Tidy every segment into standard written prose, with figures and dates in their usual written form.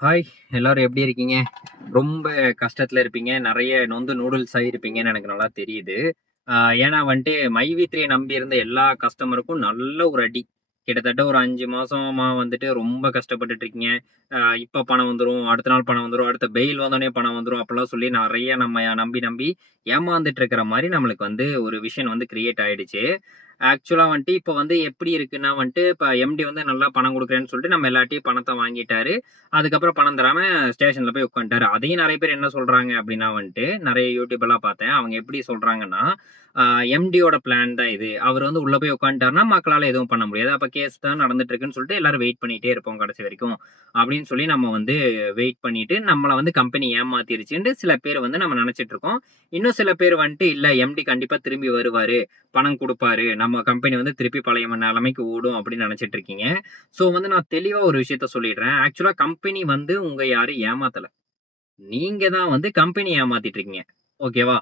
Hi! எல்லாரும் எப்படி இருக்கீங்க? ரொம்ப கஷ்டத்துல இருப்பீங்க. நெறைய நொந்து நூடுல்ஸ் ஆயிருப்பீங்கன்னு எனக்கு நல்லா தெரியுது. ஆ ஏன்னா வந்துட்டு மைவி3 நம்பி இருந்த எல்லா கஸ்டமருக்கும் நல்ல ஒரு அடி. கிட்டத்தட்ட ஒரு 5 மாசமா வந்துட்டு ரொம்ப கஷ்டப்பட்டுட்டு இருக்கீங்க. இப்ப பணம் வந்துரும், அடுத்த நாள் பணம் வந்துரும், அடுத்த பெயில் வந்தோனே பணம் வந்துரும் அப்படிலாம் சொல்லி நெறைய நம்ம நம்பி நம்பி ஏமாந்துட்டு இருக்கிற மாரி நம்மளுக்கு வந்து ஒரு விஷயம் வந்து கிரியேட் ஆயிடுச்சு. ஆக்சுவலா வந்துட்டு இப்ப வந்து எப்படி இருக்குன்னா வந்துட்டு, இப்ப எம்டி வந்து நல்லா பணம் குடுக்குறேன்னு சொல்லிட்டு நம்ம எல்லார்ட்டயும் பணத்த வாங்கிட்டாரு. அதுக்கப்புறம் பணம் தராம ஸ்டேஷன்ல போய் உட்காந்துட்டாரு. அதையும் நெறைய பேர் என்ன சொல்றாங்க அப்டின்னா வந்துட்டு, நெறைய யூடியூப்லாம் பார்த்தேன். அவங்க எப்படி சொல்றாங்கன்னா, எம்டியோட பிளான் தான் இது. அவரு வந்து உள்ள போய் உட்காந்துட்டாருன்னா, மக்களால எதுவும் பண்ண முடியாது. அப்ப கேஸ் தான் நடந்துட்டு இருக்குன்னு சொல்லிட்டு எல்லாரும் வெயிட் பண்ணிட்டே இருப்போம் கடைசி வரைக்கும். அப்படின்னு சொல்லி நம்ம வந்து வெயிட் பண்ணிட்டு, நம்மள வந்து கம்பெனி ஏமாத்திருச்சுன்ட்டு சில பேர் வந்து நம்ம நெனச்சுட்டு இருக்கோம். இன்னும் சில பேர் வந்துட்டு, இல்ல எம்டி கண்டிப்பா திரும்பி வருவாரு. பணம் குடுப்பாரு. நம்ம கம்பெனி வந்து திருப்பி பழைய நெலைமைக்கு ஓடும் அப்படின்னு நெனச்சுட்டு இருக்கீங்க. சோ வந்து நான் தெளிவா ஒரு விஷயத்த சொல்லிடுறேன். ஆக்சுவலா கம்பெனி வந்து உங்க யாரையும் ஏமாத்தல. நீங்க தான் வந்து கம்பெனிய ஏமாத்திட்டு இருக்கீங்க. ஓகேவா?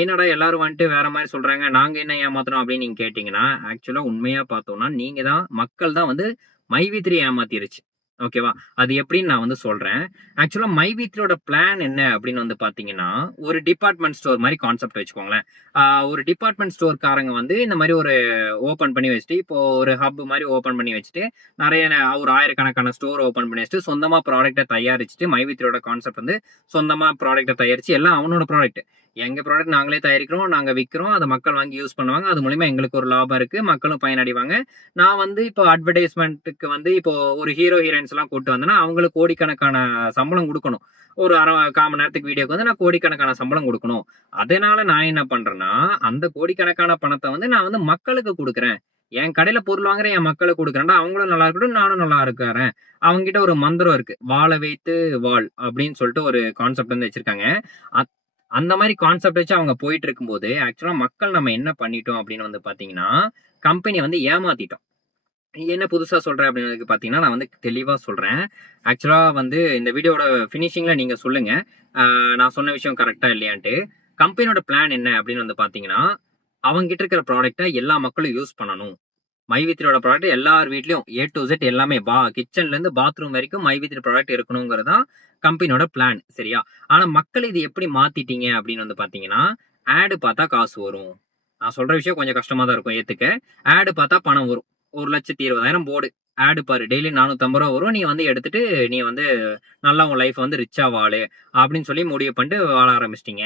என்னடா எல்லாரும் வந்துட்டு வேற மாரி சொல்றாங்க. நாங்க என்ன ஏமாத்துனோம் அப்படின்னு நீங்க கேட்டீங்கன்னா, ஆக்சுவலா உண்மையா பார்த்தோம்னா, நீங்க தான் மக்கள் தான் வந்து மைவி3 ஏமாத்திருச்சு. ஓகேவா? அது எப்படின்னு நான் வந்து சொல்றேன். ஆக்சுவலா மைவி3யோட பிளான் என்ன அப்படின்னு வந்து பார்த்தீங்கன்னா, ஒரு டிபார்ட்மெண்ட் ஸ்டோர் மாரி கான்செப்ட் வச்சுக்கோங்களேன். ஆ ஒரு டிபார்ட்மெண்ட் ஸ்டோர்காரங்க வந்து இந்த மாரி ஒரு ஓப்பன் பண்ணி வச்சுட்டு, இப்போ ஒரு ஹப் மாரி ஓப்பன் பண்ணி வச்சுட்டு, நெறைய ஒரு 1000கணக்கான ஸ்டோர் ஓப்பன் பண்ணி வச்சுட்டு, சொந்தமா ப்ராடக்ட்ட தயாரிச்சுட்டு மைவி3யோட கான்செப்ட் வந்து சொந்தமா ப்ராடக்ட்ட தயாரிச்சு எல்லாம் அவனோட ப்ராடக்ட். எங்க ப்ராடக்ட் நாங்களே தயாரிக்கிறோம், நாங்க விக்கிறோம். அத மக்கள் வாங்கி யூஸ் பண்ணுவாங்க. அது மூலியமா எங்களுக்கு ஒரு லாபம் இருக்கு. மக்களும் பயனடைவாங்க. நான் வந்து இப்போ அட்வர்டைஸ்மென்ட்க்கு வந்து இப்போ ஒரு ஹீரோ, ஹீரோயின்ஸ்லாம் கூட்டு வந்தேன்னா, அவங்களுக்கு கோடிக்கணக்கான சம்பளம் குடுக்கணும். ஒரு 1/2 மணி நேரத்துக்கு வீடியோக்கு வந்து நான் கோடிக்கணக்கான சம்பளம் குடுக்கணும். அதனால நான் என்ன பண்றேன்னா, அந்த கோடிக்கணக்கான பணத்த வந்து நான் வந்து மக்களுக்கு குடுக்குறேன். என் கடையில பொருள் வாங்குற என் மக்களுக்கு குடுக்குறேன்டா, அவங்களும் நல்லா இருக்கட்டும், நானும் நல்லா இருக்கிறேன். அவங்ககிட்ட ஒரு மந்திரம் இருக்கு. "வாள வைத்து வாழ்" அப்படின்னு சொல்லிட்டு ஒரு கான்செப்ட் வந்து வச்சிருக்காங்க. அத் அந்த மாரி கான்செப்ட் வச்சு அவங்க போயிட்டு இருக்கும்போது, ஆக்சுவலா மக்கள் நம்ம என்ன பண்ணிட்டோம் அப்படின்னு வந்து பார்த்தீங்கன்னா, கம்பெனிய வந்து ஏமாத்திட்டோம். என்ன புதுசா சொல்றேன் அப்படின்றதுக்கு பார்த்தீங்கன்னா, நான் வந்து தெளிவா சொல்றேன். ஆக்சுவலா வந்து இந்த வீடியோவோட ஃபினிஷிங்ல நீங்க சொல்லுங்க. நான் சொன்ன விஷயம் கரெக்ட்டா இல்லையான்ட்டு. கம்பெனியோட பிளான் என்ன அப்படின்னு வந்து பார்த்தீங்கன்னா, அவங்ககிட்ட இருக்கிற ப்ராடக்ட்ட எல்லா மக்களும் யூஸ் பண்ணணும். மைவி3யோட ப்ராடக்ட் எல்லார் வீட்லயும் ஏ டூ இசட் எல்லாமே கிச்சன்ல இருந்து பாத்ரூம் வரைக்கும் மைவி3 ப்ராடக்ட் இருக்கணுங்கிறது தான் கம்பெனியோட பிளான். சரியா? ஆனா மக்கள் இது எப்படி மாத்திட்டீங்க அப்படின்னு வந்து பார்த்தீங்கன்னா, ஆட் பார்த்தா காசு வரும். நான் சொல்ற விஷயம் கொஞ்சம் கஷ்டமா தான் இருக்கும் ஏத்துக்க. ஆட் பார்த்தா பணம் வரும். 1,20,000 போடு. ஆட் பாரு. டெய்லி ரூ. 450 வரும். நீ வந்து எடுத்துட்டு நீ வந்து நல்லா உன் லைஃப் வந்து ரிச்சா வாழு அப்படின்னு சொல்லி முடிவு பண்ணிட்டு வாழ ஆரம்பிச்சிட்டீங்க.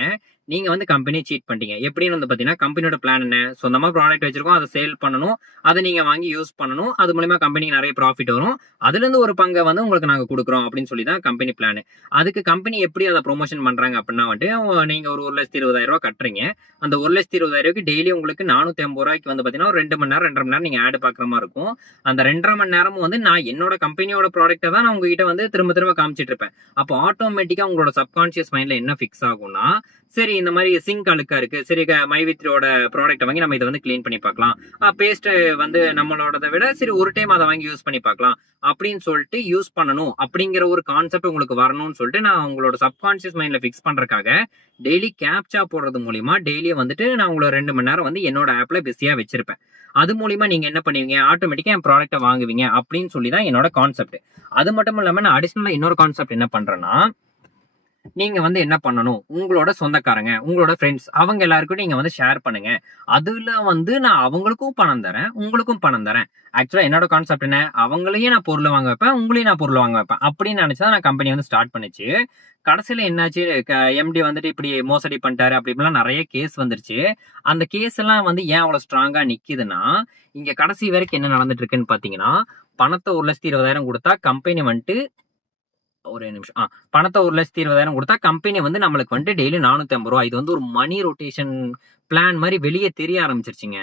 நீங்க வந்து கம்பெனிய சீட் பண்ணிட்டீங்க. எப்படின்னு வந்து பார்த்தீங்கன்னா, கம்பெனியோட பிளான் என்ன? சொந்தமா ப்ராடக்ட் வச்சிருக்கோம். அத சேல் பண்ணணும். அத நீங்க வாங்கி யூஸ் பண்ணணும். அது மூலியமா கம்பெனிக்கு நெறைய ப்ராஃபிட் வரும். அதுலருந்து ஒரு பங்க வந்து உங்களுக்கு நாங்க குடுக்குறோம் அப்படின்னு சொல்லி தான் கம்பெனி பிளானு. அதுக்கு கம்பெனி எப்படி அத புரமோஷன் பண்றாங்க அப்படின்னா வந்துட்டு, நீங்க ஒரு ரூ. 1,20,000 கட்டுறீங்க. அந்த ரூ. 1,20,000க்கு டெய்லி உங்களுக்கு ரூ. 450 வந்து பார்த்தீங்கன்னா, ஒரு 2 மணி நேரம், 2 1/2 மணி நேரம் நீங்க ஆட் பார்க்குற மாரி இருக்கும். அந்த 2 1/2 மணி நேரமும் வந்து நான் என்னோட கம்பெனியோட ப்ராடக்ட்ட தான் நான் உங்ககிட்ட வந்து திரும்ப திரும்ப காமிச்சிட்டு இருப்பேன். அப்போ ஆட்டோமேட்டிக்கா உங்களோட சப்கான்ஷியஸ் மைண்ட்ல என்ன ஃபிக்ஸ் ஆகும்னா, சரி இந்த மாரி சிங்க் அழுக்கா இருக்கு. சரி மைவித்ரோட ப்ராடக்ட்ட வாங்கி நம்ம இத வந்து கிளீன் பண்ணி பார்க்கலாம். பேஸ்ட் வந்து நம்மளோடத விட சரி ஒரு டைம் அத வாங்கி யூஸ் பண்ணி பார்க்கலாம். அப்படின்னு சொல்லிட்டு யூஸ் பண்ணணும். அப்படிங்கிற ஒரு கான்செப்ட் உங்களுக்கு வரணும்னு சொல்லிட்டு நான் உங்களோட சப்கான்ஷியஸ் மைண்ட்ல ஃபிக்ஸ் பண்றதுக்காக டெய்லி கேப்சா போடுறது மூலியமா டெய்லியும் வந்துட்டு நான் உங்கள 2 மணி நேரம் வந்து என்னோட ஆப்ல பிஸியா வச்சிருப்பேன். அது மூலியமா நீங்க என்ன பண்ணுவீங்க? ஆட்டோமேட்டிக்கா என் ப்ராடக்ட்ட வாங்குவீங்க அப்படின்னு சொல்லி தான் என்னோட கான்செப்ட். அது மட்டும் இல்லாம நான் அடிஷனலா இன்னொரு கான்செப்ட் என்ன பண்றேன்னா, நீங்க வந்து என்ன பண்ணணும்? உங்களோட சொந்தக்காரங்க, உங்களோட ஃபிரெண்ட்ஸ் அவங்க எல்லாருக்கும் நீங்க வந்து ஷேர் பண்ணுங்க. அதுல வந்து நான் அவங்களுக்கும் பணம் தரேன், உங்களுக்கும் பணம் தரேன். ஆக்சுவலா என்னோட கான்செப்ட் என்ன? அவங்களையும் நான் பொருள் வாங்க வைப்பேன், உங்களையும் நான் பொருள் வாங்க வைப்பேன். அப்படின்னு நினைச்சு தான் நான் கம்பெனி வந்து ஸ்டார்ட் பண்ணுச்சு. கடைசில என்னாச்சு? எம்டி வந்துட்டு இப்படி மோசடி பண்ணிட்டாரு அப்படி இப்படிலாம் நெறைய கேஸ் வந்துருச்சு. அந்த கேஸ் எல்லாம் வந்து ஏன் அவ்வளவு ஸ்ட்ராங்கா நிக்குதுன்னா, இங்க கடைசி வரைக்கும் என்ன நடந்துட்டு இருக்குன்னு பார்த்தீங்கன்னா, பணத்த 1,20,000 குடுத்தா கம்பெனி வந்துட்டு ஒரே நிமிஷம். பணத்த 1,20,000 குடுத்தா கம்பெனி வந்து நம்மளுக்கு வந்துட்டு டெய்லி ரூ. 450 இது வந்து ஒரு மணி ரொட்டேஷன் பிளான் மாரி வெளிய தெரிய ஆரம்பிச்சுருச்சுங்க.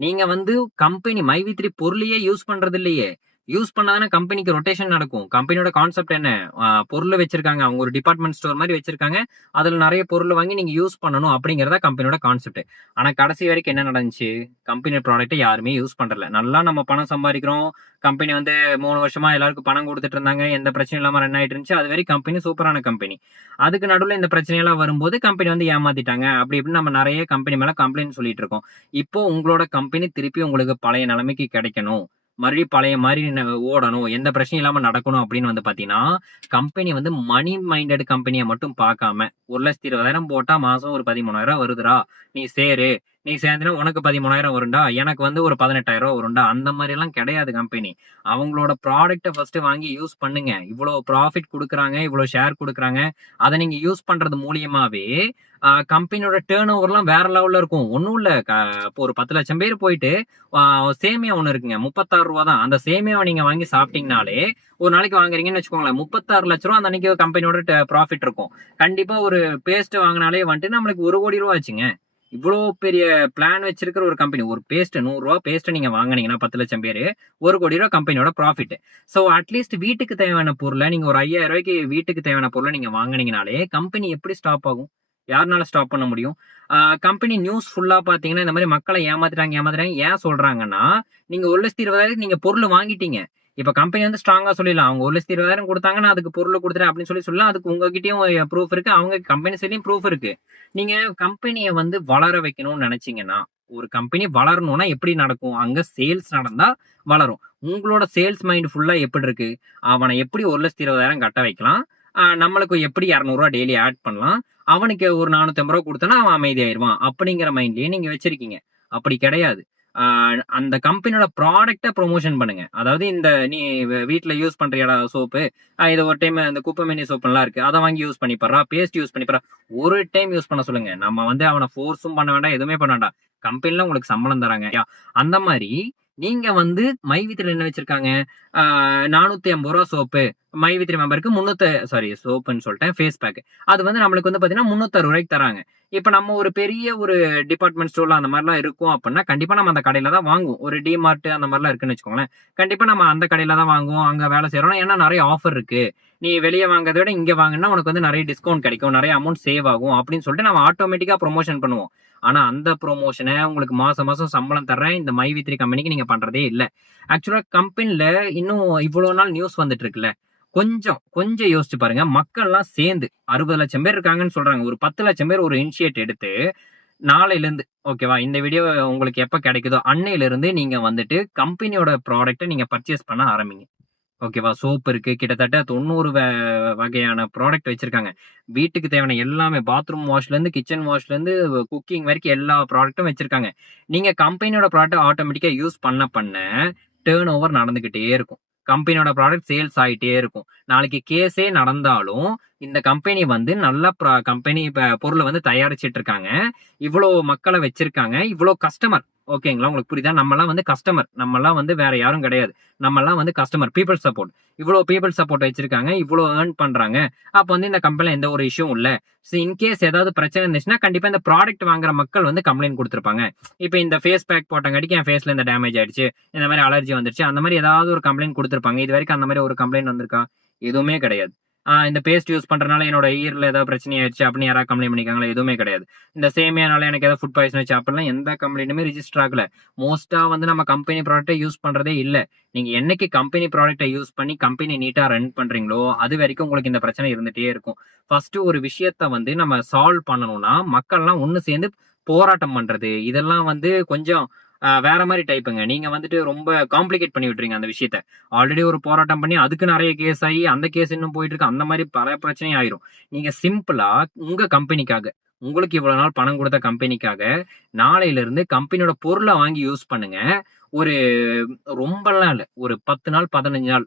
நீங்க வந்து கம்பெனி மைவி3 பொருளையே யூஸ் பண்றது இல்லையே. யூஸ் பண்ணா தானே கம்பெனிக்கு ரொட்டேஷன் நடக்கும். கம்பெனியோட கான்செப்ட் என்ன? பொருள் வச்சிருக்காங்க. அவங்க ஒரு டிபார்ட்மெண்ட் ஸ்டோர் மாரி வச்சிருக்காங்க. அதுல நெறைய பொருள் வாங்கி நீங்க யூஸ் பண்ணணும் அப்படிங்கிறது தான் கம்பெனியோட கான்செப்ட். ஆனா கடைசி வரைக்கும் என்ன நடந்துச்சு? கம்பெனி ப்ராடக்ட்ட யாருமே யூஸ் பண்றதில்ல. நல்லா நம்ம பணம் சம்பாரிக்கிறோம். கம்பெனி வந்து 3 வருஷமா எல்லாருக்கும் பணம் குடுத்துட்டு இருந்தாங்க. எந்த பிரச்சனையும் இல்லாம ரன் ஆயிட்டு இருந்துச்சு. அதுவரை கம்பெனி சூப்பரான கம்பெனி. அதுக்கு நடுவுல இந்த பிரச்சனையெல்லாம் வரும்போது கம்பெனி வந்து ஏமாத்திட்டாங்க. அப்படி இப்படின்னு நம்ம நெறைய கம்பெனி மேல கம்ப்ளைண்ட் சொல்லிட்டு இருக்கோம். இப்போ உங்களோட கம்பெனி திருப்பி உங்களுக்கு பழைய நிலைமைக்கு கிடைக்கணும். மறுபடியும் பழைய மாதிரி ஓடணும், எந்த பிரச்சனையும் இல்லாம நடக்கணும் அப்படின்னு வந்து பாத்தீங்கன்னா, கம்பெனி வந்து மணி மைண்டட் கம்பெனியை மட்டும் பார்க்காம 1,20,000 போட்டா மாசம் ஒரு 13,000 வருதுடா, நீ சேரு, நீ சேர்ந்தனா உனக்கு 13,000 வரும்டா, எனக்கு வந்து ஒரு 18,000 வரும்டா, அந்த மாதிரி எல்லாம் கிடையாது கம்பெனி. அவங்களோட ப்ராடக்ட்டை ஃபர்ஸ்ட் வாங்கி யூஸ் பண்ணுங்க. இவ்வளவு ப்ராஃபிட் கொடுக்குறாங்க, இவ்வளவு ஷேர் கொடுக்குறாங்க, அதை நீங்க யூஸ் பண்றது மூலியமாவே கம்பெனியோட டேர்ன் ஓவர்லாம் வேற லெவல்ல இருக்கும். ஒன்றும் இல்லை, இப்போ ஒரு 10 லட்சம் பேர் போயிட்டு சேமியா ஒன்று இருக்குங்க, 36 ரூபா தான். அந்த சேமியாவை நீங்க வாங்கி சாப்பிட்டீங்கனாலே, ஒரு நாளைக்கு வாங்குறீங்கன்னு வச்சுக்கோங்களேன், 36 லட்ச ரூபா அந்த அன்னைக்கு கம்பெனியோட ப்ராஃபிட் இருக்கும். கண்டிப்பா ஒரு பேஸ்ட் வாங்கினாலே வந்துட்டு நம்மளுக்கு 1 கோடி ரூபா ஆச்சுங்க. இவ்வளோ பெரிய பிளான் வச்சிருக்கிற ஒரு கம்பெனி, ஒரு பேஸ்ட் 100 ரூபா பேஸ்ட் நீங்க வாங்கினீங்கன்னா 10 லட்சம் பேர், 1 கோடி ரூபா கம்பெனியோட ப்ராஃபிட். ஸோ அட்லீஸ்ட் வீட்டுக்கு தேவையான பொருளை நீங்க ஒரு 5,000 ரூபாய்க்கு வீட்டுக்கு தேவையான பொருளை நீங்க வாங்கினீங்கனாலே கம்பெனி எப்படி ஸ்டாப் ஆகும்? யாருனால ஸ்டாப் பண்ண முடியும்? கம்பெனி நியூஸ் ஃபுல்லா பாத்தீங்கன்னா இந்த மாதிரி மக்களை ஏமாத்துறாங்க ஏன் சொல்றாங்கன்னா, நீங்க 1,20,000 நீங்க பொருள் வாங்கிட்டீங்க. இப்ப கம்பெனி வந்து ஸ்ட்ராங்கா சொல்லிடலாம், அவங்க 1,20,000 கொடுத்தாங்கன்னா அதுக்கு பொருள் கொடுத்துறேன் அப்படின்னு சொல்லலாம். அதுக்கு உங்ககிட்டயும் ப்ரூஃப் இருக்கு, அவங்க கம்பெனி சைட்லயும் ப்ரூஃப் இருக்கு. நீங்க கம்பெனியை வந்து வளர வைக்கணும்னு நினைச்சீங்கன்னா, ஒரு கம்பெனி வளரணும்னா எப்படி நடக்கும்? அங்க சேல்ஸ் நடந்தா வளரும். உங்களோட சேல்ஸ் மைண்ட் ஃபுல்லா எப்படி இருக்கு? அவனை எப்படி 1,20,000 கட்ட வைக்கலாம், நம்மளுக்கு எப்படி 200 ரூபா டெய்லி ஆட் பண்ணலாம், அவனுக்கு ஒரு 450 ரூபா கொடுத்தனா அவன் அமைதியாயிருவான் அப்படிங்கிற மைண்ட்லயே நீங்க வச்சிருக்கீங்க. அப்படி கிடையாது. அந்த கம்பெனியோட ப்ராடக்ட ப்ரொமோஷன் பண்ணுங்க. அதாவது இந்த நீ வீட்டுல யூஸ் பண்றியாடா சோப்பு, இது ஒரு டைம் இந்த குப்பைமேனி சோப்பு எல்லாம் இருக்கு, அதை வாங்கி யூஸ் பண்ணி பாரு, பேஸ்ட் யூஸ் பண்ணி பாரு, ஒரு டைம் யூஸ் பண்ண சொல்லுங்க. நம்ம வந்து அவனை ஃபோர்ஸும் பண்ண வேண்டாம், எதுவுமே பண்ண வேண்டாம். கம்பெனில உங்களுக்கு சம்பளம் தராங்க, அந்த மாதிரி நீங்க வந்து மைவித்திரில என்ன வச்சிருக்காங்க, 450 ரூபா சோப்பு, மைவித்திரி மெம்பருக்கு சோப்புன்னு சொல்லிட்டேன், ஃபேஸ் பேக், அது வந்து நம்மளுக்கு வந்து பாத்தீங்கன்னா 360 ரூபாய்க்கு தராங்க. இப்ப நம்ம ஒரு பெரிய ஒரு டிபார்ட்மெண்ட் ஸ்டோர்ல அந்த மாதிரிலாம் இருக்கும் அப்படின்னா கண்டிப்பா நம்ம அந்த கடையில தான் வாங்குவோம். ஒரு டிமார்ட் அந்த மாதிரிலாம் இருக்குன்னு வச்சுக்கோங்களேன், கண்டிப்பா நம்ம அந்த கடையில தான் வாங்குவோம், அங்க வேலை செய்யறோம். ஏன்னா நிறைய ஆஃபர் இருக்கு, நீ வெளியே வாங்குறதை விட இங்க வாங்கினா உனக்கு வந்து நிறைய டிஸ்கவுண்ட் கிடைக்கும், நிறைய அமௌண்ட் சேவ் ஆகும் அப்படின்னு சொல்லிட்டு நம்ம ஆட்டோமேட்டிக்கா ப்ரொமோஷன் பண்ணுவோம். ஆனா அந்த ப்ரொமோஷனை உங்களுக்கு மாசம் மாசம் சம்பளம் தர்றேன் இந்த மைவி3 கம்பெனிக்கு நீங்க பண்றதே இல்ல. ஆக்சுவலா கம்பெனில இன்னும் இவ்வளவு நாள் நியூஸ் வந்துட்டு இருக்குல்ல, கொஞ்சம் கொஞ்சம் யோசிச்சு பாருங்க. மக்கள் எல்லாம் சேர்ந்து 60 லட்சம் பேர் இருக்காங்கன்னு சொல்றாங்க, ஒரு 10 லட்சம் பேர் ஒரு இனிஷியேட் எடுத்து நாளையில இருந்து, ஓகேவா, இந்த வீடியோ உங்களுக்கு எப்ப கிடைக்குதோ அன்னையில இருந்து நீங்க வந்துட்டு கம்பெனியோட ப்ராடக்ட்டை நீங்க பர்ச்சேஸ் பண்ண ஆரம்பிங்க. ஓகேவா, சோப் இருக்கு, கிட்டத்தட்ட 90 வகையான ப்ராடக்ட் வச்சிருக்காங்க. வீட்டுக்கு தேவையான எல்லாமே, பாத்ரூம் வாஷ்ல இருந்து கிச்சன் வாஷ்ல இருந்து குக்கிங் வரைக்கும் எல்லா ப்ராடக்ட்டும் வச்சிருக்காங்க. நீங்க கம்பெனியோட ப்ராடக்ட் ஆட்டோமேட்டிக்கா யூஸ் பண்ண பண்ண டேர்ன் ஓவர் நடந்துகிட்டே இருக்கும், கம்பெனியோட ப்ராடக்ட் சேல்ஸ் ஆயிட்டே இருக்கும். நாளைக்கு கேஸே நடந்தாலும் இந்த கம்பெனி வந்து நல்ல கம்பெனி பொருளை வந்து தயாரிச்சிட்டு இருக்காங்க, இவ்வளவு மக்களை வச்சிருக்காங்க, இவ்வளவு கஸ்டமர். ஓகேங்களா, உங்களுக்கு புரியுதா? நம்மலாம் வந்து கஸ்டமர், நம்மலாம் வந்து வேற யாரும் கிடையாது, நம்மலாம் வந்து கஸ்டமர், பீப்புள் சப்போர்ட். இவ்வளவு பீப்புள் சப்போர்ட் வச்சிருக்காங்க, இவ்வளவு ஏர்ன் பண்றாங்க. அப்ப வந்து இந்த கம்பெனில எந்த ஒரு இஷ்யூ இல்ல. இன்கேஸ் ஏதாவது பிரச்சனை இருந்துச்சுன்னா கண்டிப்பா இந்த ப்ராடக்ட் வாங்குற மக்கள் வந்து கம்ப்ளைண்ட் கொடுத்திருப்பாங்க. இப்ப இந்த ஃபேஸ் பேக் போட்டங்காட்டிக்கு என் ஃபேஸ்ல இந்த டேமேஜ் ஆயிடுச்சு, இந்த மாதிரி அலர்ஜி வந்துருச்சு, அந்த மாதிரி ஏதாவது ஒரு கம்ப்ளைண்ட் கொடுத்திருப்பாங்க. இது வரைக்கும் அந்த மாதிரி ஒரு கம்ப்ளைண்ட் வந்திருக்கா? எதுவுமே கிடையாது. இந்த பேஸ்ட் யூஸ் பண்றதுனால என்னோட ஈரல ஏதாவது பிரச்சனை ஆயிடுச்சு அப்படின்னு யாராவது கம்ப்ளைண்ட் பண்ணிக்காங்களா? எதுவுமே கிடையாது. இந்த சேமியானால எனக்கு ஏதாவது ஃபுட் பாய்சன் ஆச்சு அப்படிலாம் எந்த கம்ப்ளைண்ட்டுமே ரிஜிஸ்டர் ஆகல. மோஸ்டா வந்து நம்ம கம்பெனி ப்ராடக்ட்டை யூஸ் பண்றதே இல்ல. நீங்க என்னைக்கு கம்பெனி ப்ராடக்ட்டை யூஸ் பண்ணி கம்பெனி நீட்டா ரன் பண்றீங்களோ அது வரைக்கும் உங்களுக்கு இந்த பிரச்சனை இருந்துட்டே இருக்கும். ஃபர்ஸ்ட் ஒரு விஷயத்த வந்து நம்ம சால்வ் பண்ணணும்னா மக்கள்லாம் ஒண்ணு சேர்ந்து போராட்டம் பண்றது, இதெல்லாம் வந்து கொஞ்சம் வேற மாதிரி டைப்புங்க. நீங்க வந்துட்டு ரொம்ப காம்ப்ளிகேட் பண்ணி விட்டுறீங்க அந்த விஷயத்த. ஆல்ரெடி ஒரு போராட்டம் பண்ணி அதுக்கு நிறைய கேஸ் ஆகி அந்த கேஸ் இன்னும் போயிட்டு இருக்கு, அந்த மாதிரி பல பிரச்சனை ஆயிரும். நீங்க சிம்பிளா உங்க கம்பெனிக்காக, உங்களுக்கு இவ்வளவு நாள் பணம் கொடுத்த கம்பெனிக்காக நாளையில இருந்து கம்பெனியோட பொருளை வாங்கி யூஸ் பண்ணுங்க. ஒரு ரொம்பலாம் இல்ல, ஒரு 10 நாள் 15 நாள்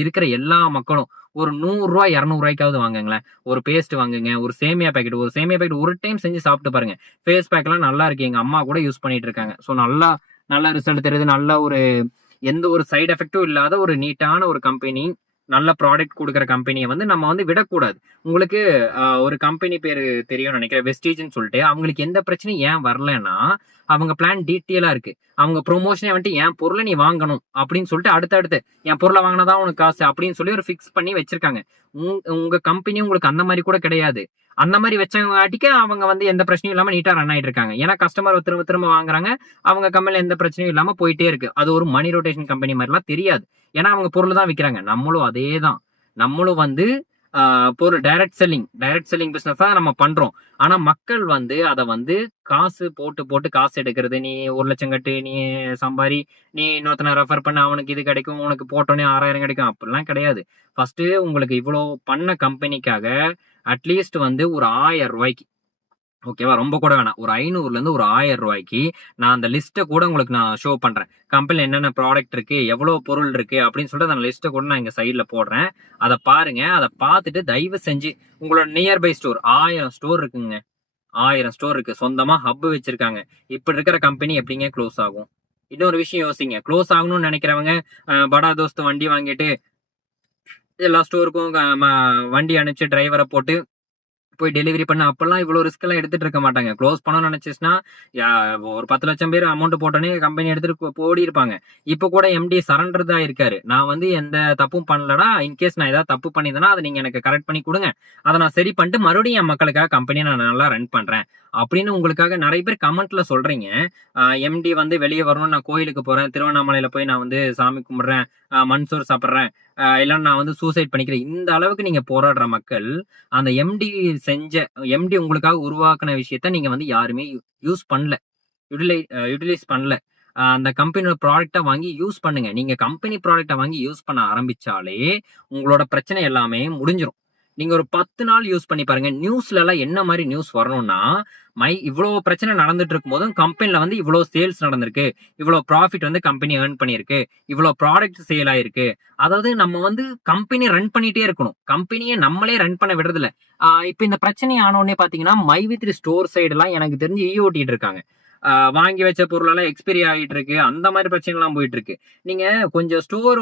இருக்கிற எல்லா மக்களும் ஒரு 100 ரூபாய் 200 ரூபாய்க்காவது வாங்குங்களேன். ஒரு பேஸ்ட் வாங்குங்க, ஒரு சேமியா பேக்கெட் ஒரு டைம் செஞ்சு சாப்பிட்டு பாருங்க. ஃபேஸ் பேக் எல்லாம் நல்லா இருக்கு, எங்க அம்மா கூட யூஸ் பண்ணிட்டு இருக்காங்க. ஸோ நல்லா நல்ல ரிசல்ட் தெரியுது. நல்ல ஒரு எந்த ஒரு சைடு எஃபெக்டும் இல்லாத ஒரு நீட்டான ஒரு கம்பெனி, நல்ல ப்ராடக்ட் கொடுக்குற கம்பெனியை வந்து நம்ம வந்து விடக்கூடாது. உங்களுக்கு ஒரு கம்பெனி பேரு தெரியும்னு நினைக்கிறேன், வெஸ்டீஜ்னு சொல்லிட்டு. அவங்களுக்கு எந்த பிரச்சனையும் ஏன் வரலன்னா அவங்க பிளான் டீட்டெயிலா இருக்கு. அவங்க ப்ரொமோஷனே வந்துட்டு என் பொருளை நீ வாங்கணும் அப்படின்னு சொல்லிட்டு அடுத்தடுத்து என் பொருளை வாங்கினதான் உனக்கு காசு அப்படின்னு சொல்லி ஒரு ஃபிக்ஸ் பண்ணி வச்சிருக்காங்க. உங்க கம்பெனி உங்களுக்கு அந்த மாதிரி கூட கிடையாது. அந்த மாதிரி வச்சவங்காட்டிக்கு அவங்க வந்து எந்த பிரச்சனையும் இல்லாம நீட்டா ரன் ஆயிட்டு இருக்காங்க. ஏன்னா கஸ்டமர் திரும்ப திரும்ப வாங்குறாங்க, அவங்க கம்பெனில எந்த பிரச்சனையும் இல்லாம போயிட்டே இருக்கு. அது ஒரு மணி ரொட்டேஷன் கம்பெனி மாதிரிலாம் தெரியாது, ஏன்னா அவங்க பொருள் தான் விற்கிறாங்க. நம்மளும் அதே தான். நம்மளும் வந்து பொருள் டைரக்ட் செல்லிங் பிசினஸ் தான் நம்ம பண்றோம். ஆனா மக்கள் வந்து அத வந்து காசு போட்டு போட்டு காசு எடுக்கிறது. நீ 1,00,000 கட்டு, நீ சம்பாரி, நீ இன்னொருத்தன ரெஃபர் பண்ண, அவனுக்கு இது கிடைக்கும், உனக்கு போட்டோனே 6,000 கிடைக்கும். அப்படிலாம் கிடையாது. ஃபர்ஸ்ட்டு உங்களுக்கு இவ்வளோ பண்ண கம்பெனிக்காக அட்லீஸ்ட் வந்து ஒரு ரூ. 1000 ஓகேவா? ரொம்ப கூட வேணாம். ஒரு 500லேருந்து ஒரு ரூ. 1000 நான் அந்த லிஸ்ட்ட கூட உங்களுக்கு நான் ஷோ பண்றேன். கம்பெனில என்னென்ன ப்ராடக்ட் இருக்கு, எவ்வளோ பொருள் இருக்கு அப்படின்னு சொல்லிட்டு அந்த லிஸ்ட்ட கூட நான் இங்க சைடுல போடுறேன். அத பாருங்க. அத பார்த்துட்டு தயவு செஞ்சு உங்களோட நியர்பை ஸ்டோர் 1000 ஸ்டோர் இருக்குங்க. 1000 ஸ்டோர் இருக்கு. சொந்தமா ஹப் வச்சிருக்காங்க. இப்படி இருக்கிற கம்பெனி எப்படிங்க க்ளோஸ் ஆகும்? இன்னொரு விஷயம் யோசிங்க. க்ளோஸ் ஆகணும்னு நினைக்கிறவங்க படா தோஸ்த் வண்டி வாங்கிட்டு எல்லா ஸ்டோருக்கும் வண்டி அனுப்பிச்சு டிரைவர போட்டு போய் டெலிவரி பண்ண அப்பெல்லாம் இவ்வளவு ரிஸ்க் எல்லாம் எடுத்துட்டு இருக்க மாட்டாங்க. க்ளோஸ் பண்ணணும்னு நினைச்சுச்சுன்னா ஒரு 10 லட்சம் பேர் அமௌண்ட் போட்டோன்னே கம்பெனி எடுத்துட்டு ஓடி இருப்பாங்க. இப்ப கூட எம்டி சரண்டர் தான் இருக்காரு. நான் வந்து எந்த தப்பும் பண்ணலடா, இன்கேஸ் நான் ஏதாவது தப்பு பண்ணியிருந்தேன்னா அதை நீங்க எனக்கு கரெக்ட் பண்ணி கொடுங்க, அதை நான் சரி பண்ணிட்டு மறுபடியும் என் மக்களுக்காக கம்பெனியை நான் நல்லா ரன் பண்றேன் அப்படின்னு உங்களுக்காக நிறைய பேர் கமெண்ட்ல சொல்றீங்க. எம்டி வந்து வெளியே வரணும், நான் கோயிலுக்கு போறேன், திருவண்ணாமலையில போய் நான் வந்து சாமி கும்பிடுறேன், மண்சோறு சாப்பிட்றேன், இல்லைன்னா நான் வந்து சூசைட் பண்ணிக்கிறேன், இந்த அளவுக்கு நீங்க போராடுற மக்கள் அந்த எம்டி உங்களுக்காக உருவாக்குன விஷயத்த நீங்க வந்து யாருமே யூஸ் பண்ணல, யூட்டிலைஸ் பண்ணல. அந்த கம்பெனியோட ப்ராடக்டை வாங்கி யூஸ் பண்ணுங்க. நீங்க கம்பெனி ப்ராடக்டை வாங்கி யூஸ் பண்ண ஆரம்பிச்சாலே உங்களோட பிரச்சனை எல்லாமே முடிஞ்சிடும். நீங்க ஒரு 10 நாள் யூஸ் பண்ணி பாருங்க. நியூஸ்ல எல்லாம் என்ன மாதிரி நியூஸ் வரணும்னா, இவ்வளவு பிரச்சனை நடந்துட்டு இருக்கும் போதும் கம்பெனில வந்து இவ்வளவு சேல்ஸ் நடந்திருக்கு, இவ்வளவு ப்ராஃபிட் வந்து கம்பெனி ஏர்ன் பண்ணிருக்கு, இவ்வளவு ப்ராடக்ட் சேல் ஆயிருக்கு. அதாவது நம்ம வந்து கம்பெனி ரன் பண்ணிட்டே இருக்கணும். கம்பெனியை நம்மளே ரன் பண்ண விடுறது இல்ல. இப்ப இந்த பிரச்சனை ஆனோடனே பாத்தீங்கன்னா மைவித்ரி ஸ்டோர் சைடு எல்லாம் எனக்கு தெரிஞ்சு ஓட்டிட்டு இருக்காங்க. வாங்கி வச்ச பொருள் எல்லாம் எக்ஸ்பைரி ஆகிட்டு இருக்கு. அந்த மாதிரி பிரச்சனை எல்லாம் போயிட்டு இருக்கு. நீங்க கொஞ்சம் ஸ்டோர்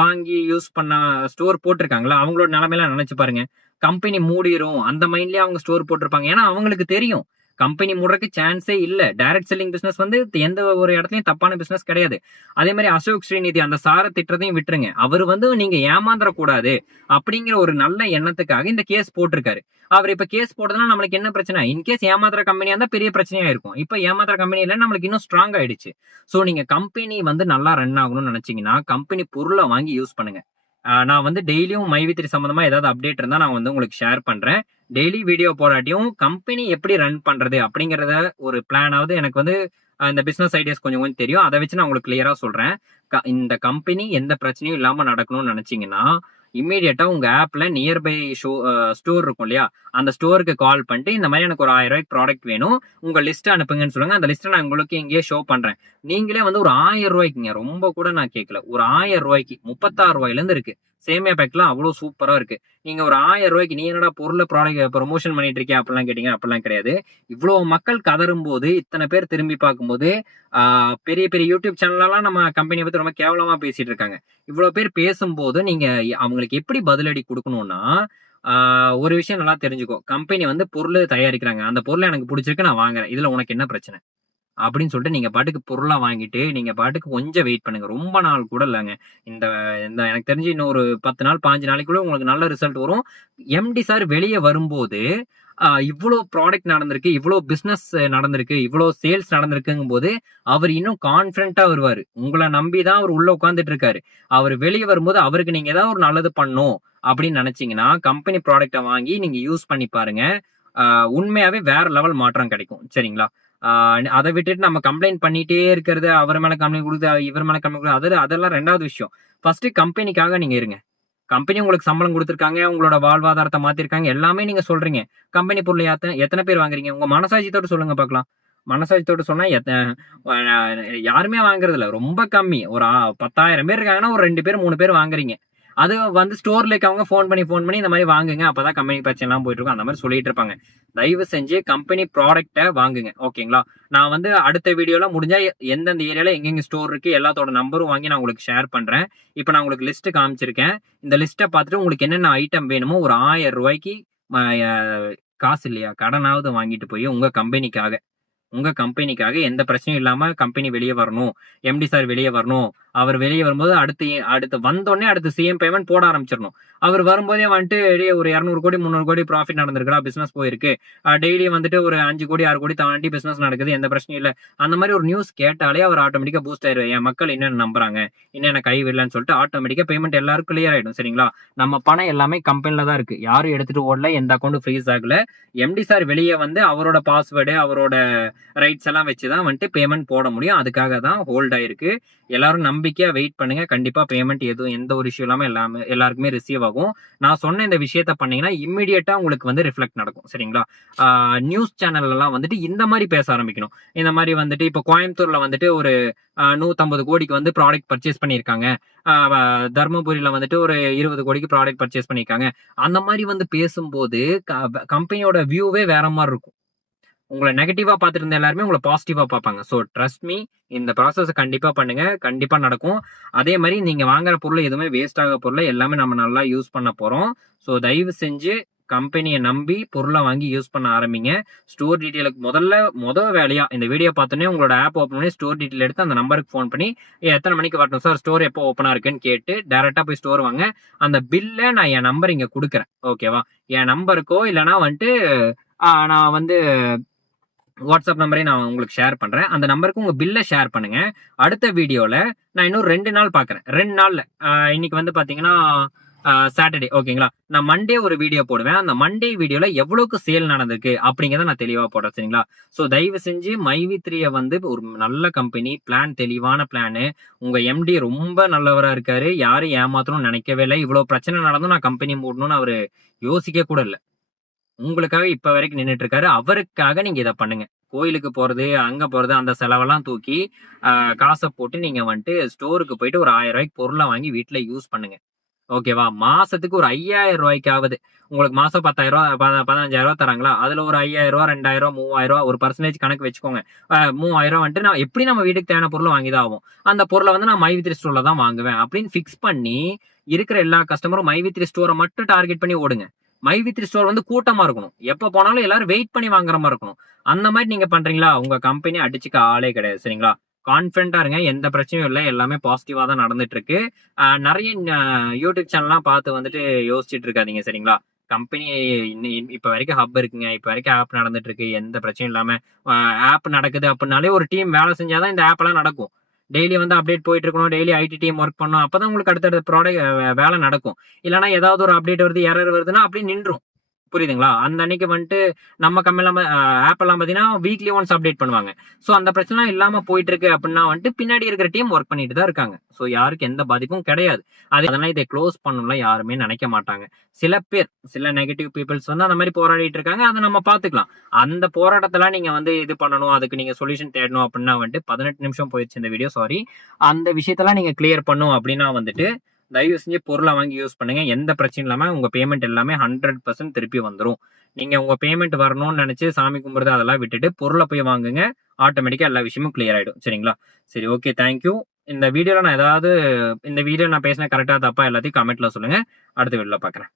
வாங்கி யூஸ் பண்ண ஸ்டோர் போட்டிருக்காங்களா, அவங்களோட நிலைமையெல்லாம் நினைச்சு பாருங்க. கம்பெனி மூடிரும் அந்த மைண்ட்லயே அவங்க ஸ்டோர் போட்டிருப்பாங்க. ஏன்னா அவங்களுக்கு தெரியும் கம்பெனி மூடுறதுக்கு சான்ஸே இல்ல. டைரக்ட் செல்லிங் பிசினஸ் வந்து எந்த ஒரு இடத்துலயும் தப்பான பிசினஸ் கிடையாது. அதே மாதிரி அசோக் ஸ்ரீநிதி அந்த சார திட்டத்தையும் விட்டுருங்க. அவர் வந்து நீங்க ஏமாந்துடக்கூடாது அப்படிங்கிற ஒரு நல்ல எண்ணத்துக்காக இந்த கேஸ் போட்டிருக்காரு. அவர் இப்ப கேஸ் போட்டதுன்னா நம்மளுக்கு என்ன பிரச்சனை? இன்கேஸ் ஏமாத்துற கம்பெனியா இருந்தா பெரிய பிரச்சனையா இருக்கும். இப்ப ஏமாத்துற கம்பெனி இல்ல, நம்மளுக்கு இன்னும் ஸ்ட்ராங் ஆயிடுச்சு. சோ நீங்க கம்பெனி வந்து நல்லா ரன் ஆகணும்னு நினைச்சீங்கன்னா கம்பெனி பொருளை வாங்கி யூஸ் பண்ணுங்க. நான் வந்து டெய்லியும் மைவித்ரி சம்பந்தமா ஏதாவது அப்டேட் இருந்தா நான் வந்து உங்களுக்கு ஷேர் பண்றேன். டெய்லி வீடியோ போடாட்டியும் கம்பெனி எப்படி ரன் பண்றது அப்படிங்கறத ஒரு பிளானாவது எனக்கு வந்து இந்த பிசினஸ் ஐடியாஸ் கொஞ்சம் கொஞ்சம் தெரியும். அதை வச்சு நான் உங்களுக்கு கிளியரா சொல்றேன். இந்த கம்பெனி எந்த பிரச்சனையும் இல்லாம நடக்கணும்னு நினைச்சீங்கன்னா இம்மீடியட்டா உங்க ஆப்ல நியர்பை ஸ்டோர் இருக்கும் இல்லையா, அந்த ஸ்டோருக்கு கால் பண்ணிட்டு இந்த மாதிரி எனக்கு ஒரு 1000 ப்ராடக்ட் வேணும், உங்க லிஸ்ட் அனுப்புங்கன்னு சொல்லுங்க. அந்த லிஸ்ட்டை நான் உங்களுக்கு இங்கேயே ஷோ பண்றேன். நீங்களே வந்து ஒரு 1000 ரொம்ப கூட நான் கேட்கல, ஒரு 1000 36 இருந்து இருக்கு. சேமியா பேக்லாம் அவ்வளவு சூப்பரா இருக்கு. நீங்க ஒரு 1000 நீ என்னடா பொருளை ப்ராடக்ட் ப்ரொமோஷன் பண்ணிட்டு இருக்கியா அப்படிலாம் கேட்டீங்க, அப்படிலாம் கிடையாது. இவ்வளவு மக்கள் கதரும் போது, இத்தனை பேர் திரும்பி பார்க்கும்போது, பெரிய பெரிய யூடியூப் சேனல்லாம் நம்ம கம்பெனியை பத்தி ரொம்ப கேவலமா பேசிட்டு இருக்காங்க. இவ்வளவு பேர் பேசும்போது நீங்க அவங்களுக்கு எப்படி பதிலடி கொடுக்கணும்னா, ஒரு விஷயம் நல்லா தெரிஞ்சுக்கோ. கம்பெனி வந்து பொருள் தயாரிக்கிறாங்க, அந்த பொருள் எனக்கு பிடிச்சிருக்கு, நான் வாங்குறேன், இதுல உனக்கு என்ன பிரச்சனை அப்படின்னு சொல்லிட்டு நீங்க பாட்டுக்கு பொருளா வாங்கிட்டு நீங்க பாட்டுக்கு கொஞ்சம் வெயிட் பண்ணுங்க. ரொம்ப நாள் கூட இல்லைங்க. இந்த இந்த எனக்கு தெரிஞ்சு இன்னும் ஒரு 10 நாள் 15 நாளைக்குள்ள உங்களுக்கு நல்ல ரிசல்ட் வரும். எம்டி சார் வெளியே வரும்போது இவ்வளோ ப்ராடக்ட் நடந்திருக்கு, இவ்வளோ பிசினஸ் நடந்திருக்கு, இவ்வளோ சேல்ஸ் நடந்திருக்குங்கும் போது அவர் இன்னும் கான்பிடண்டா வருவாரு. உங்களை நம்பி தான் அவர் உள்ள உட்கார்ந்துட்டு இருக்காரு. அவர் வெளியே வரும்போது அவருக்கு நீங்க ஏதாவது ஒரு நல்லது பண்ணும் அப்படின்னு நினைச்சீங்கன்னா கம்பெனி ப்ராடக்டை வாங்கி நீங்க யூஸ் பண்ணி பாருங்க. உண்மையாவே வேற லெவல் மாற்றம் கிடைக்கும். சரிங்களா? அதை விட்டுட்டு நம்ம கம்ப்ளைண்ட் பண்ணிட்டே இருக்கிறது, அவர் மேல கம்ப்ளைண்ட் கொடுத்து இவர் மேல கம்ப்ளைண்ட் கொடுத்து, அதெல்லாம் ரெண்டாவது விஷயம். ஃபர்ஸ்ட் கம்பெனிக்காக நீங்க இருங்க. கம்பெனி உங்களுக்கு சம்பளம் கொடுத்துருக்காங்க, உங்களோட வாழ்வாதாரத்தை மாத்திருக்காங்க, எல்லாமே நீங்க சொல்றீங்க. கம்பெனி பொருள் எத்தனை பேர் வாங்குறீங்க? உங்க மனசாட்சியத்தோட சொல்லுங்க பார்க்கலாம். மனசாட்சியத்தோட சொன்னா யாருமே வாங்குறது இல்ல, ரொம்ப கம்மி. ஒரு 10,000 பேர் இருக்காங்கன்னா ஒரு 2 பேர் 3 பேர் வாங்குறீங்க. அது வந்து ஸ்டோர்ல இருக்கவங்க ஃபோன் பண்ணி இந்த மாதிரி வாங்குங்க, அப்பதான் கம்பெனி பிரச்சனை எல்லாம் போயிட்டு இருக்கும், அந்த மாதிரி சொல்லிட்டு இருப்பாங்க. தயவு செஞ்சு கம்பெனி ப்ராடக்ட்டை வாங்குங்க. ஓகேங்களா? நான் வந்து அடுத்த வீடியோல முடிஞ்சா எந்தெந்த ஏரியால எங்கெங்க ஸ்டோர் இருக்கு எல்லாத்தோட நம்பரும் வாங்கி நான் உங்களுக்கு ஷேர் பண்றேன். இப்போ நான் உங்களுக்கு லிஸ்ட் காமிச்சிருக்கேன். இந்த லிஸ்ட்டை பார்த்துட்டு உங்களுக்கு என்னென்ன ஐட்டம் வேணுமோ ஒரு ரூ. 1000 காசு இல்லையா, கடனாவது வாங்கிட்டு போய் உங்க கம்பெனிக்காக உங்க கம்பெனிக்காக எந்த பிரச்சனையும் இல்லாம கம்பெனி வெளியே வரணும், எம்டி சார் வெளியே வரணும். அவர் வெளியே வரும்போது அடுத்து வந்தோடனே அடுத்து சிஎம் பேமெண்ட் போட ஆரம்பிச்சிடணும். அவர் வரும்போதே வந்துட்டு டேய் ஒரு 200 கோடி 300 கோடி ப்ராஃபிட் நடந்திருக்குடா, பிசினஸ் போயிருக்கு, டெய்லி வந்துட்டு ஒரு 5 கோடி 6 கோடி தாண்டி பிசினஸ் நடக்குது, எந்த பிரச்சனையும் இல்ல. அந்த மாதிரி ஒரு நியூஸ் கேட்டாலே அவர் ஆட்டோமேட்டிக்கா பூஸ்ட் ஆயிருவாரு. என் மக்கள் என்னென்ன நம்புறாங்க, என்னென்ன கை விடலன்னு சொல்லிட்டு ஆட்டோமேட்டிக்கா பேமெண்ட் எல்லாருக்கும் கிளியர் ஆயிடும். சரிங்களா? நம்ம பணம் எல்லாமே கம்பெனில தான் இருக்கு. யாரும் எடுத்துட்டு ஓடல, எந்த அக்கௌண்ட் ஃப்ரீஸ் ஆகல. எம்டி சார் வெளியே வந்து அவரோட பாஸ்வேர்டு அவரோட ரைட்ஸ் எல்லாம் வச்சுதான் வந்துட்டு பேமெண்ட் போட முடியும். அதுக்காக தான் ஹோல்ட் ஆயிருக்கு. எல்லாரும் நம்பிக்கையா வெயிட் பண்ணுங்க. கண்டிப்பா பேமெண்ட் எந்த ஒரு இஷ்யூ இல்லாம எல்லாருக்குமே ரிசீவ் ஆகும். நான் சொன்ன இந்த விஷயத்த பண்ணீங்கன்னா இம்மிடியேட்டா உங்களுக்கு வந்து ரிஃப்ளெக்ட் நடக்கும். சரிங்களா? நியூஸ் சேனல் எல்லாம் வந்துட்டு இந்த மாதிரி பேச ஆரம்பிக்கணும். இந்த மாதிரி வந்துட்டு இப்ப கோயம்புத்தூர்ல வந்துட்டு ஒரு 150 கோடிக்கு வந்து ப்ராடக்ட் பர்ச்சேஸ் பண்ணியிருக்காங்க. தர்மபுரியில வந்துட்டு ஒரு 20 கோடிக்கு ப்ராடக்ட் பர்ச்சேஸ் பண்ணியிருக்காங்க. அந்த மாதிரி வந்து பேசும்போது கம்பெனியோட வியூவே வேற மாதிரி இருக்கும். உங்களை நெகட்டிவா பார்த்துட்டு இருந்த எல்லாருமே உங்களை பாசிட்டிவா பார்ப்பாங்க. ஸோ ட்ரஸ்ட் மீ, இந்த ப்ராசஸ் கண்டிப்பா பண்ணுங்க. கண்டிப்பா நடக்கும். அதே மாதிரி நீங்க வாங்குற பொருள் எதுவுமே வேஸ்ட் ஆக பொருள் எல்லாமே நம்ம நல்லா யூஸ் பண்ண போறோம். ஸோ தயவு செஞ்சு கம்பெனியை நம்பி பொருளை வாங்கி யூஸ் பண்ண ஆரம்பிங்க. ஸ்டோர் டீட்டெயிலுக்கு முதல் வேலையா இந்த வீடியோ பார்த்தோன்னே உங்களோட ஆப் ஓப்பன் பண்ணி ஸ்டோர் டீட்டெயில் எடுத்து அந்த நம்பருக்கு ஃபோன் பண்ணி எத்தனை மணிக்கு வரட்டும் சார், ஸ்டோர் எப்போ ஓப்பனா இருக்குன்னு கேட்டு டைரக்டா போய் ஸ்டோர் வாங்க. அந்த பில்லை நான் என் நம்பர் இங்க கொடுக்குறேன். ஓகேவா? என் நம்பருக்கோ இல்லைனா வந்துட்டு நான் வந்து வாட்ஸ்அப் நம்பரே நான் உங்களுக்கு ஷேர் பண்றேன். அந்த நம்பருக்கு உங்க பில்லை ஷேர் பண்ணுங்க. அடுத்த வீடியோல நான் இன்னும் 2 நாள் பாக்குறேன். 2 நாள்ல இன்னைக்கு வந்து பாத்தீங்கன்னா சாட்டர்டே, ஓகேங்களா? நான் மண்டே ஒரு வீடியோ போடுவேன். அந்த மண்டே வீடியோல எவ்வளவுக்கு சேல் நடந்திருக்கு அப்படிங்கறத நான் தெளிவா போடுறேன். சரிங்களா? சோ தயவு செஞ்சு மைவி3 வந்து ஒரு நல்ல கம்பெனி, பிளான் தெளிவான பிளான். உங்க எம்டி ரொம்ப நல்லவரா இருக்காரு. யாரும் ஏமாத்தணும்னு நினைக்கவே இல்லை. இவ்வளவு பிரச்சனை நடந்தும் நான் கம்பெனி மூடணும்னு அவரு யோசிக்க கூட இல்லை. உங்களுக்காக இப்ப வரைக்கும் நின்னுட்டு இருக்காரு. அவருக்காக நீங்க இதை பண்ணுங்க. கோயிலுக்கு போறது, அங்க போறது, அந்த செலவெல்லாம் தூக்கி காசை போட்டு நீங்க வந்துட்டு ஸ்டோருக்கு போயிட்டு ஒரு 1000 ரூபாய்க்கு பொருளை வாங்கி வீட்டுல யூஸ் பண்ணுங்க. ஓகேவா? மாசத்துக்கு ஒரு 5000 ரூபாய்க்காவது, உங்களுக்கு மாசம் 10,000 ரூபாய் 15,000 ரூபாய் தராங்களா, அதுல ஒரு 5,000 ரூபாய் 2,000 3,000 ரூபாய் ஒரு பர்சன்டேஜ் கணக்கு வச்சுக்கோங்க. 3,000 வந்துட்டு நான் எப்படி நம்ம வீட்டுக்கு தேவையான பொருள் வாங்கிதான் ஆகும். அந்த பொருளை வந்து நான் மைவி3 ஸ்டோர்ல தான் வாங்குவேன் அப்படின்னு பிக்ஸ் பண்ணி இருக்கிற எல்லா கஸ்டமரும் மைவி3 ஸ்டோரை மட்டும் டார்கெட் பண்ணி ஓடுங்க. மைவி3 ஸ்டோர் வந்து கூட்டமா இருக்கணும். எப்ப போனாலும் எல்லாரும் வெயிட் பண்ணி வாங்குற மாதிரி இருக்கணும். அந்த மாதிரி நீங்க பண்றீங்களா, உங்க கம்பெனி அடிச்சுக்க ஆளே கிடையாது. சரிங்களா? கான்பிடண்டா இருங்க. எந்த பிரச்சனையும் இல்லை. எல்லாமே பாசிட்டிவா தான் நடந்துட்டு இருக்கு. நிறைய யூடியூப் சேனல்லாம் பார்த்து வந்துட்டு யோசிச்சுட்டு இருக்காதீங்க. சரிங்களா? கம்பெனி இப்ப வரைக்கும் ஹப் இருக்குங்க. இப்ப வரைக்கும் ஆப் நடந்துட்டு இருக்கு. எந்த பிரச்சனையும் இல்லாம ஆப் நடக்குது அப்படின்னாலே ஒரு டீம் வேலை செஞ்சாதான் இந்த ஆப் எல்லாம் நடக்கும். டெய்லி வந்து அப்டேட் போயிட்டு இருக்கணும். டெய்லி ஐடி டீம் ஒர்க் பண்ணணும். அப்பதான் உங்களுக்கு அடுத்தடுத்த ப்ராடக்ட் வேலை நடக்கும். இல்லைன்னா ஏதாவது ஒரு அப்டேட் வருது, எரர் வருதுன்னா அப்படியே நின்றும். புரியுதுங்களா? அந்த அன்னைக்கு வந்துட்டு நம்ம கம்பெனில ஆப் எல்லாம் பாத்தீங்கன்னா வீக்லி ஒன்ஸ் அப்டேட் பண்ணுவாங்க. சோ அந்த பிரச்சனை இல்லாம போயிட்டு இருக்கு அப்படின்னா வந்துட்டு பின்னாடி இருக்கிற டீம் ஒர்க் பண்ணிட்டு தான் இருக்காங்க. சோ யாருக்கு எந்த பாதிப்பும் கிடையாது. அதனால இதை க்ளோஸ் பண்ணணும்லாம் யாருமே நினைக்க மாட்டாங்க. சில நெகட்டிவ் பீப்புள்ஸ் வந்து அந்த மாதிரி போராடிட்டு இருக்காங்க. அதை நம்ம பாத்துக்கலாம். அந்த போராட்டத்துல நீங்க வந்து இது பண்ணணும், அதுக்கு நீங்க சொல்யூஷன் தேடணும் அப்படின்னா வந்துட்டு 18 நிமிஷம் போயிடுச்சு இந்த வீடியோ, சாரி. அந்த விஷயத்தெல்லாம் நீங்க கிளியர் பண்ணும் அப்படின்னா வந்துட்டு தயவு செஞ்சு பொருளை வாங்கி யூஸ் பண்ணுங்க. எந்த பிரச்சனையும் இல்லாம உங்க பேமெண்ட் எல்லாமே 100% திருப்பி வந்துடும். நீங்க உங்க பேமெண்ட் வரணும்னு நினைச்சு சாமி கும்பிடுறது அதெல்லாம் விட்டுட்டு பொருளை போய் வாங்குங்க. ஆட்டோமேட்டிக்கா எல்லா விஷயமும் கிளியர் ஆயிடும். சரிங்களா? சரி, ஓகே, தேங்க்யூ. இந்த வீடியோல நான் பேசின கரெக்டா தப்பா எல்லாத்தையும் கமெண்ட்ல சொல்லுங்க. அடுத்த வீடியோல பாக்குறேன்.